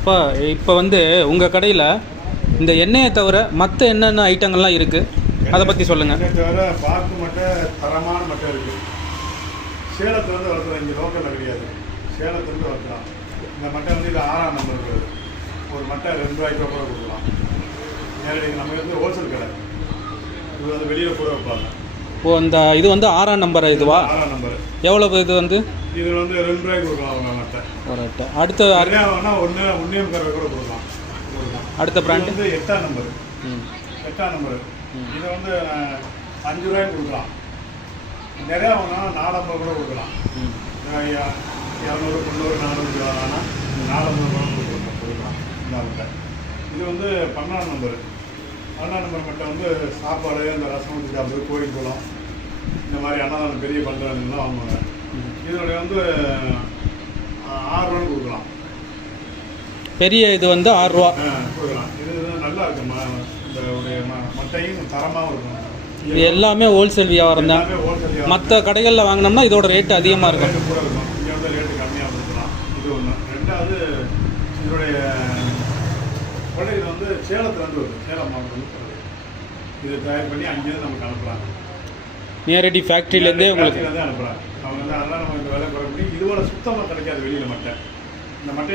இப்போ இப்போ வந்து உங்கள் கடையில் இந்த எண்ணெயை தவிர மற்ற என்னென்ன ஐட்டங்கள்லாம் இருக்குது அதை பற்றி சொல்லுங்கள். எண்ணெய் தவிர பாக்கு மட்டை, தரமான மட்டை இருக்குது. சேலத்துலேருந்து வளர்க்குறோம், இங்கே லோக்கலில் கிடையாது. சேலத்துலேருந்து வளர்க்குறோம். இந்த மட்டை வந்து இது 6ஆம் நம்பர் இருக்குது. ஒரு மட்டை 2 ரூபாய்க்கு கூட கொடுக்கலாம். நேரடி நம்ம வந்து ஹோல்சேல் கடை. இது வந்து வெளியில் கூட வைப்பாங்க. ஓ, இந்த இது வந்து 6ஆம் நம்பர் இதுவா? 6ஆம் நம்பர். எவ்வளோ இது வந்து? இது வந்து 2 ரூபாய்க்கு கொடுக்கலாம் அவங்க மட்டை. ஒரு அட்டை. அடுத்த நிறையா வேணா ஒன்றே முக்கால் கூட கொடுக்கலாம். அடுத்த பிராண்ட் வந்து 8ஆம் நம்பர். 8ஆம் நம்பர். இதை வந்து 5 ரூபாய்க்கு கொடுக்கலாம். நிறையா வேணா 4 நம்பர் கூட கொடுக்கலாம். 200, 300, 400 வேணான்னா 4 நம்பர் கூட கொடுக்கலாம். இந்த மட்டை இது வந்து 12ஆம் நம்பர். 12ஆம் நம்பர் மட்டை வந்து சாப்பாடு, இந்த ரசம் ஊற்றி சாப்பிடுறது, கோயில் குளம், இந்த மாதிரி அன்னதானம் பெரிய பண்ணுறதுலாம் வாங்குவாங்க. இதனுடைய வந்து 6 ரூபான்னு கொடுக்கலாம். பெரிய இது வந்து 6 ரூபா கொடுக்கலாம். இது நல்லா இருக்கும். இந்த மட்டையும் தரமாகவும் இருக்கும். இது எல்லாமே ஹோல்சேல் வியாபாரம் தான். மற்ற கடைகளில் வாங்கினோம்னா இதோட ரேட்டு அதிகமாக இருக்கும். ரேட்டு கூட இருக்கும். இங்கே வந்து ரேட்டு கம்மியாக கொடுக்கலாம். இது ஒன்று. ரெண்டாவது இதனுடைய இது வந்து சேலத்துலேருந்து வருது. சேலம் மாவட்டம் இதை தயார் பண்ணி அங்கேருந்து நமக்கு அனுப்புகிறாங்க. நேரடி ஃபேக்ட்ரியிலேருந்தே உங்களுக்கு அனுப்புகிறாங்க. அவங்க வந்து அதெல்லாம் நம்ம இந்த வேலை குறைப்படி இதோட சுத்தமாக கிடைக்காது வெளியில் மட்டை. இந்த மட்டை